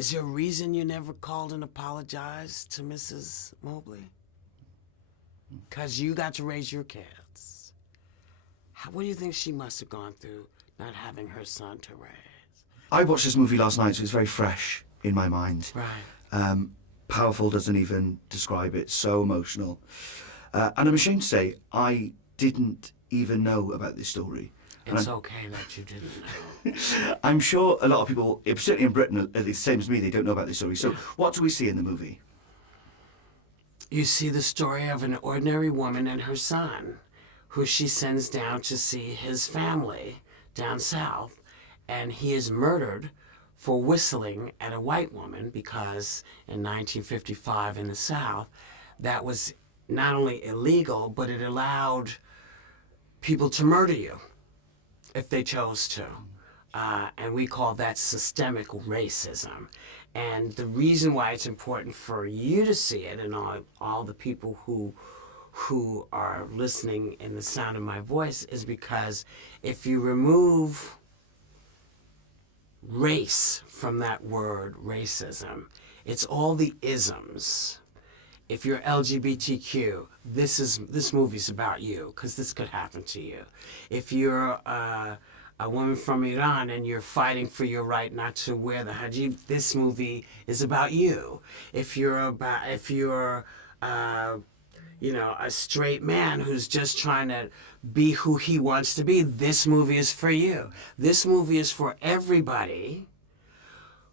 Is there a reason you never called and apologized to Mrs. Mobley? Because you got to raise your kids. What do you think she must have gone through not having her son to raise? I watched this movie last night, so it's very fresh in my mind. Right. Powerful doesn't even describe it, so emotional. And I'm ashamed to say, I didn't even know about this story. It's okay that you didn't know. I'm sure a lot of people, particularly in Britain, the same as me, they don't know about this story. So what do we see in the movie? You see the story of an ordinary woman and her son, who she sends down to see his family down south, and he is murdered for whistling at a white woman because in 1955 in the South, that was not only illegal, but it allowed people to murder you if they chose to. And we call that systemic racism. And the reason why it's important for you to see it, and all the people who are listening in the sound of my voice, is because if you remove race from that word racism, it's all the isms. If you're LGBTQ, this movie's about you, because this could happen to you. If you're a woman from Iran and you're fighting for your right not to wear the hijab, this movie is about you. If you're a straight man who's just trying to be who he wants to be, this movie is for you. This movie is for everybody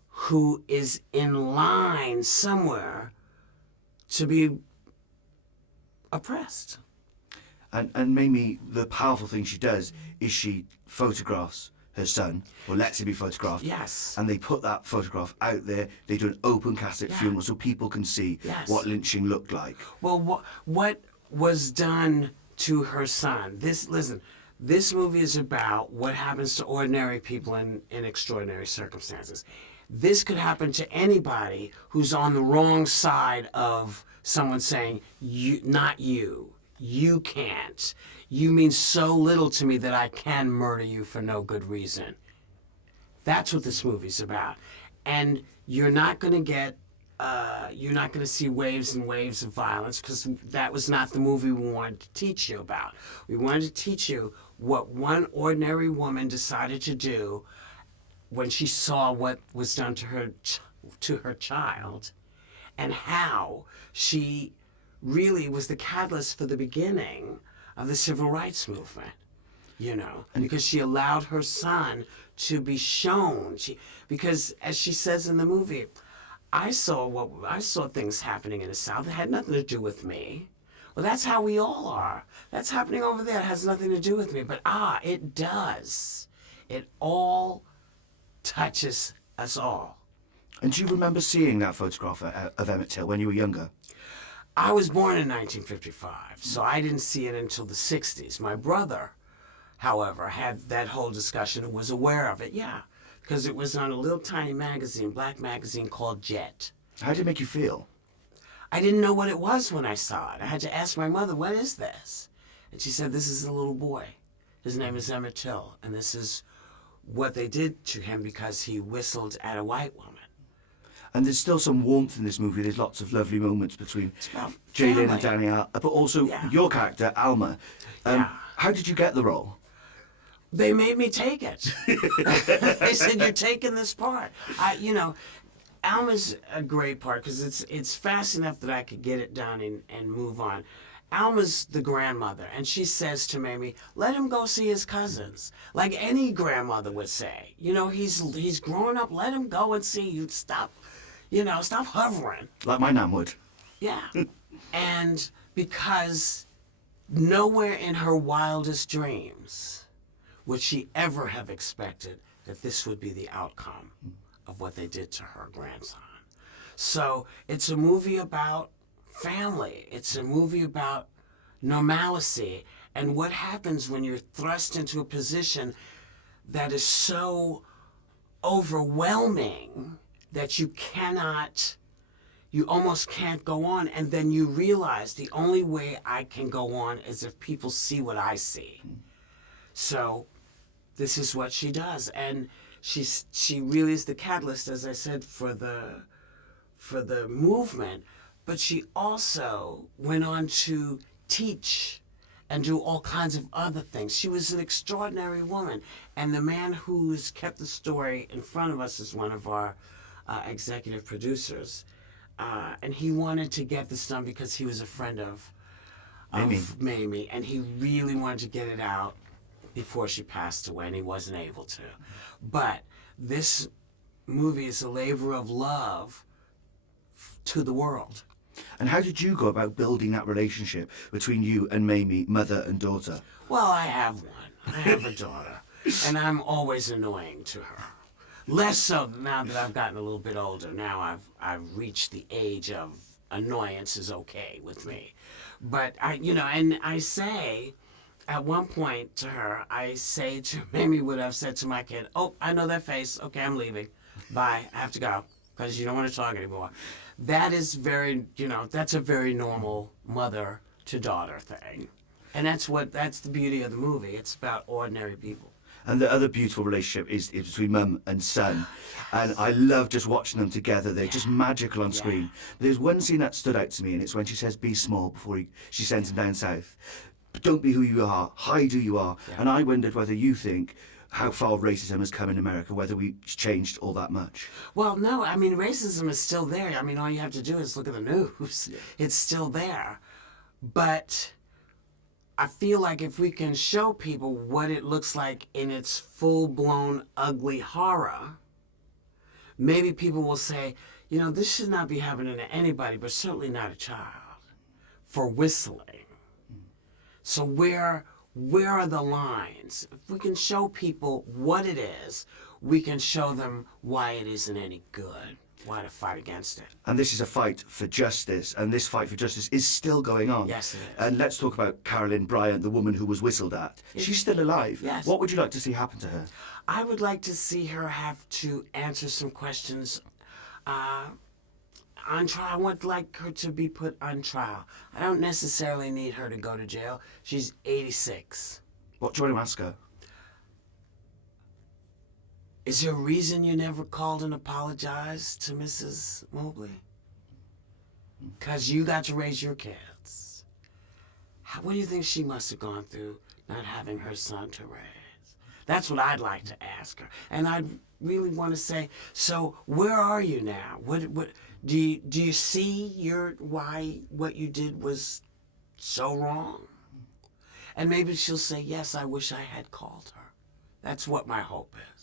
who is in line somewhere to be oppressed. And Mamie, the powerful thing she does is she photographs her son, or lets him be photographed. Yes. And they put that photograph out there. They do an open casket funeral so people can see what lynching looked like. Well, what was done to her son? This movie is about what happens to ordinary people in extraordinary circumstances. This could happen to anybody who's on the wrong side of someone saying, "You, not you. You can't. You mean so little to me that I can murder you for no good reason." That's what this movie's about. And you're not going to see waves and waves of violence, because that was not the movie we wanted to teach you about. We wanted to teach you what one ordinary woman decided to do when she saw what was done to her child, and how she really was the catalyst for the beginning of the civil rights movement, because she allowed her son to be shown. Because as she says in the movie, I saw things happening in the South that had nothing to do with me. Well, that's how we all are. That's happening over there. It has nothing to do with me. But it does. It all touches us all. And do you remember seeing that photograph of Emmett Till when you were younger? I was born in 1955, so I didn't see it until the 60s. My brother, however, had that whole discussion and was aware of it, because it was on a little tiny magazine, black magazine called Jet. How did it make you feel? I didn't know what it was when I saw it. I had to ask my mother, "What is this?" And she said, "This is a little boy. His name is Emmett Till, and this is what they did to him because he whistled at a white woman." And there's still some warmth in this movie. There's lots of lovely moments between Jaylin and Danielle, but also your character, Alma. How did you get the role? They made me take it. They said, "You're taking this part." Alma's a great part because it's fast enough that I could get it done and move on. Alma's the grandmother, and she says to Mamie, "Let him go see his cousins," like any grandmother would say. He's growing up. Let him go and see you. Stop hovering. Like my nan would. Yeah. And because nowhere in her wildest dreams would she ever have expected that this would be the outcome of what they did to her grandson. So it's a movie about family. It's a movie about normalcy and what happens when you're thrust into a position that is so overwhelming that you almost can't go on, and then you realize the only way I can go on is if people see what I see. So this is what she does, and she really is the catalyst, as I said, for the movement. But she also went on to teach and do all kinds of other things. She was an extraordinary woman. And the man who's kept the story in front of us is one of our executive producers. And he wanted to get this done because he was a friend of Mamie. And he really wanted to get it out before she passed away, and he wasn't able to. But this movie is a labor of love to the world. And how did you go about building that relationship between you and Mamie, mother and daughter? Well, I have one. I have a daughter, and I'm always annoying to her. Less so now that I've gotten a little bit older. Now I've reached the age of annoyance is okay with me. But I say, at one point to her, I say to Mamie what I've said to my kid. Oh, I know that face. Okay, I'm leaving. Bye. I have to go because you don't want to talk anymore. That is that's a very normal mother to daughter thing. And that's the beauty of the movie. It's about ordinary people. And the other beautiful relationship is between mum and son. And I love just watching them together. They're just magical on screen. But there's one scene that stood out to me, and it's when she says, be small, before she sends him down south. But don't be who you are. Hide who you are. Yeah. And I wondered whether you think how far racism has come in America, whether we've changed all that much. Well, no. I mean, racism is still there. I mean, all you have to do is look at the news. Yeah. It's still there. But I feel like if we can show people what it looks like in its full-blown ugly horror, maybe people will say, this should not be happening to anybody, but certainly not a child, for whistling. So where are the lines? If we can show people what it is, we can show them why it isn't any good, why to fight against it. And this is a fight for justice, and this fight for justice is still going on. Yes, it is. And let's talk about Carolyn Bryant, the woman who was whistled at. She's still alive. Yes. What would you like to see happen to her? I would like to see her have to answer some questions on trial. I would like her to be put on trial. I don't necessarily need her to go to jail. She's 86. What do you want to ask her? Is there a reason you never called and apologized to Mrs. Mobley? Because you got to raise your kids. What do you think she must have gone through not having her son to raise? That's what I'd like to ask her. And I'd really want to say, so where are you now? What do you see why what you did was so wrong? And maybe she'll say, yes, I wish I had called her. That's what my hope is.